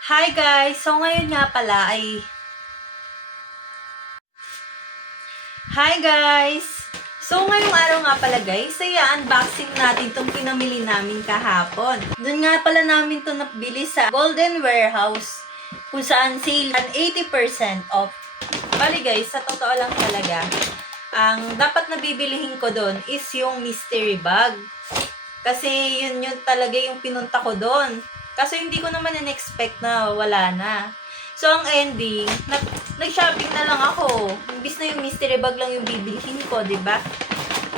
Hi guys! So ngayon nga pala ay... Hi guys! So ngayong araw nga pala guys, ay unboxing natin itong pinamili namin kahapon. Doon nga pala namin ito nabili sa Golden Warehouse kung saan sale at 80% off. Bali guys, sa totoo lang talaga, ang dapat na bibilihin ko doon is yung mystery bag. Kasi yun talaga yung pinunta ko doon. Kaso hindi ko naman in-expect na wala na. So, ang ending, nag-shopping na lang ako. Imbis na yung mystery bag lang yung bibilhin ko, di ba?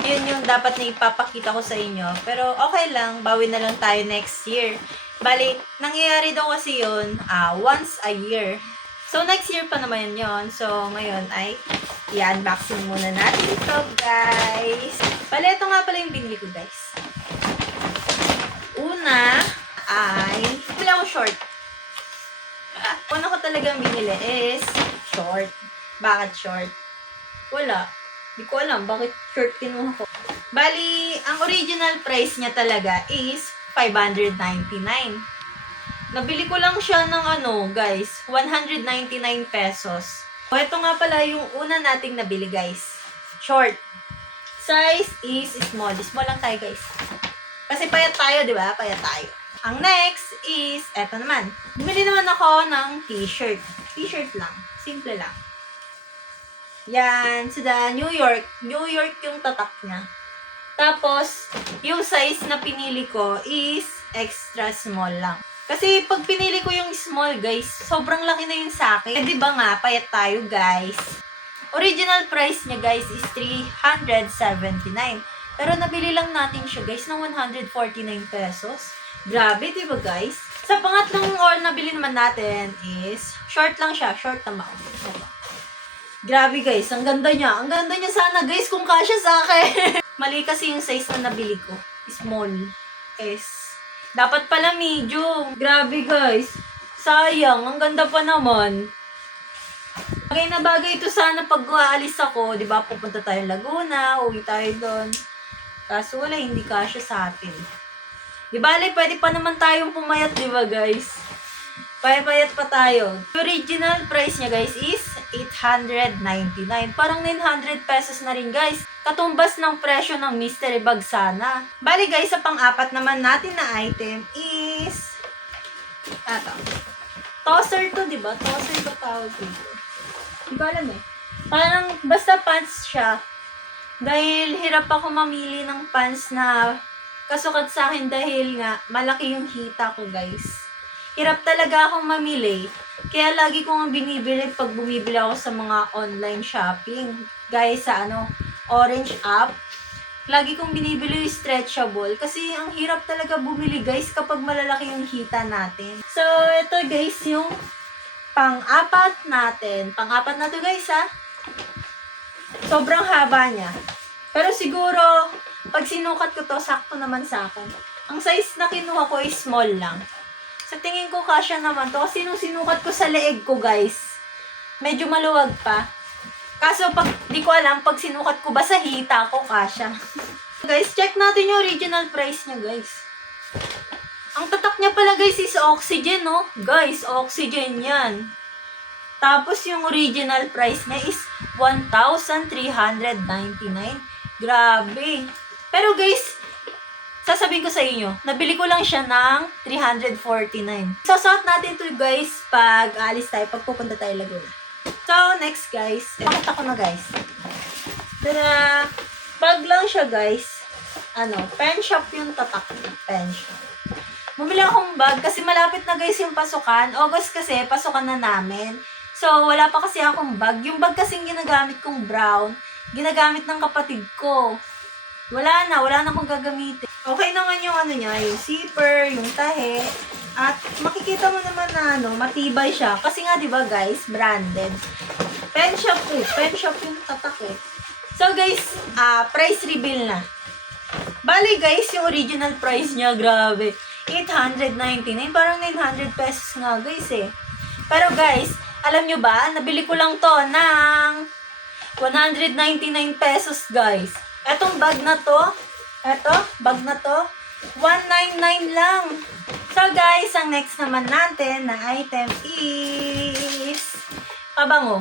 Yun yung dapat na ipapakita ko sa inyo. Pero okay lang, bawi na lang tayo next year. Bali, nangyayari daw kasi yun once a year. So, next year pa naman yun. So, ngayon ay i-unboxing muna natin ito, guys. Bali, ito nga pala yung binili ko, guys. Una ay bili ako short. Una ko talagang binili is short. Bakit short? Wala. Di ko alam bakit short kinuha ko. Bali, ang original price niya talaga is $599. Nabili ko lang siya ng guys, 199 pesos. So, ito nga pala yung una nating nabili, guys. Short. Size is small. Small lang tayo, guys. Kasi payat tayo, di ba? Payat tayo. Ang next is, eto naman. Bumili naman ako ng t-shirt. T-shirt lang. Simple lang. Yan. Sa New York. New York yung tatak niya. Tapos, yung size na pinili ko is extra small lang. Kasi pag pinili ko yung small, guys, sobrang laki na yung sa akin. Eh, di ba nga, payat tayo, guys. Original price niya, guys, is $379. Pero nabili lang natin siya, guys, ng 149 pesos. Grabe, di ba, guys? Sa pangatlong nabili naman natin is, short lang siya. Short naman. Diba? Grabe, guys. Ang ganda niya. Ang ganda niya sana, guys, kung kasya sa akin. Mali kasi yung size na nabili ko. Small. S. Dapat pala medium. Grabe, guys. Sayang. Ang ganda pa naman. Bagay na bagay ito sana pag aalis ako. Diba, pupunta tayo Laguna. Uwi tayo doon. Kaso wala, hindi kasya sa atin. Di bale, pwede pa naman tayong pumayat, di ba, guys? Payat pa tayo. Original price niya, guys, is $899. Parang 900 pesos na rin, guys. Katumbas ng presyo ng mystery bag sana. Bali, guys, sa pang-apat naman natin na item is eto. Tosser to, di ba? Tosser ba tawag dito? Di ko alam eh. Parang basta pants siya. Dahil hirap ako mamili ng pants na kasukat sa akin dahil nga malaki yung hita ko, guys. Hirap talaga akong mamili. Kaya lagi ko nga binibili pag bumibili ako sa mga online shopping. Guys, sa Orange app. Lagi kong binibili yung stretchable. Kasi ang hirap talaga bumili, guys, kapag malalaki yung hita natin. So, ito, guys, yung pang-apat natin. Pang-apat na to, guys, ha. Sobrang haba niya. Pero siguro, pag sinukat ko to, sakto naman sa akin. Ang size na kinuha ko is small lang. Sa tingin ko, kasya naman to. Kasi nung sinukat ko sa leeg ko, guys, medyo maluwag pa. Kaso, di ko alam, pag sinukat ko ba sa hita ko, kasya. Guys, check natin yung original price niya, guys. Ang tatak niya pala, guys, is oxygen, no? Guys, oxygen yan. Tapos, yung original price niya is $1,399. Grabe. Pero guys, sasabihin ko sa inyo, nabili ko lang siya ng $349. Sasuot natin to, guys, pag alis tayo, pag pupunta tayo Laguna. So, next, guys. Pakita ko na, guys. Tada! Bag lang siya, guys. Pen shop yung tatak niya. Pen shop. Bumili akong bag kasi malapit na, guys, yung pasukan. August kasi, pasukan na namin. So, wala pa kasi akong bag. Yung bag kasing ginagamit kong brown, ginagamit ng kapatid ko. Wala na akong gagamitin. Okay naman yung niya, yung zipper, yung tahe. At makikita mo naman na matibay siya. Kasi nga, di ba, guys, branded. Pen shop to. Pen shop yung tatak eh. So, guys, price reveal na. Bali, guys, yung original price niya, grabe. $899. Parang 900 pesos nga, guys eh. Pero, guys, alam nyo ba, nabili ko lang to ng 199 pesos, guys. Etong bag na to, bag na to, $199 lang. So guys, ang next naman natin na item is pabango.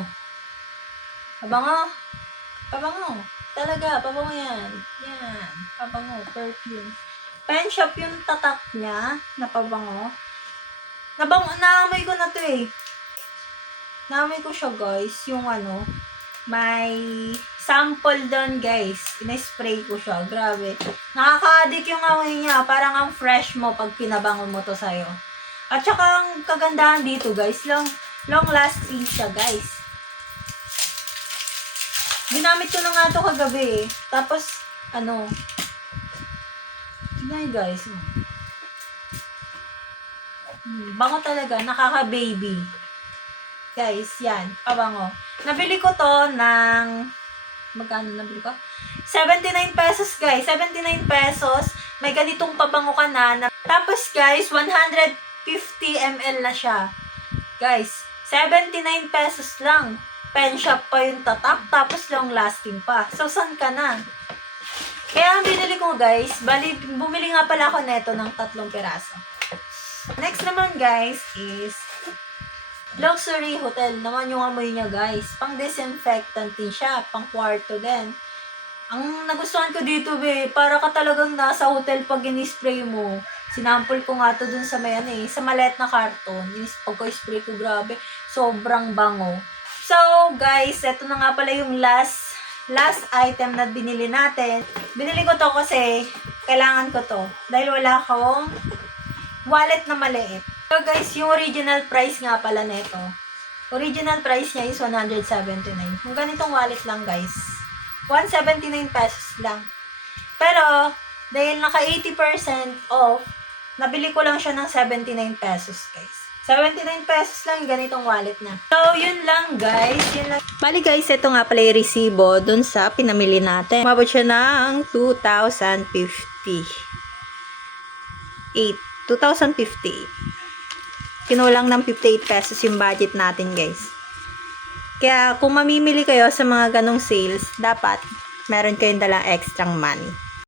Pabango. Pabango. Talaga, pabango yan. Yan. Pabango. Perfume. Pen shop yung tatak niya na pabango. Naamoy ko na to eh. Naamoy ko siya guys. Yung ano, may sample doon guys. Ina-spray ko siya. Grabe. Nakaka-addict yung amoy niya. Parang ang fresh mo pag pinabango mo to sa'yo. At saka ang kagandahan dito guys, long lasting siya guys. Ginamit ko na nga to kagabi eh. Tapos, ano, tignan guys. Bango talaga, nakaka-baby. Guys, yan, pabango. Nabili ko to ng, magkano nabili ko? 79 pesos guys, 79 pesos. May ganitong pabango ka na. Tapos guys, 150 ml na siya. Guys, 79 pesos lang. Pen shop pa yung tatak, tapos long lasting pa. So, saan ka na? Kaya ang binili ko guys, bumili nga pala ako neto ng 3 piraso. Next naman guys is Luxury Hotel. Naman yung amoy niya guys. Pang disinfectant din siya, pang kwarto din. Ang nagustuhan ko dito para ka talagang nasa hotel pag in-spray mo. Sinample ko nga to dun sa sa maliit na karton. Pag ko spray ko, grabe, sobrang bango. So, guys, ito na nga pala yung last item na binili natin. Binili ko to kasi kailangan ko to. Dahil wala akong wallet na maliit. So, guys, yung original price nga pala nito. Original price niya is 179. Yung ganitong wallet lang, guys. 179 pesos lang. Pero, dahil naka 80% off, nabili ko lang siya ng 79 pesos, guys. 79 pesos lang ganitong wallet na. So, yun lang guys. Bali guys, ito nga pala yung resibo dun sa pinamili natin. Umabot siya ng 2,058. Kinulang ng 58 pesos yung budget natin guys. Kaya kung mamimili kayo sa mga ganong sales, dapat meron kayong dalang extra money.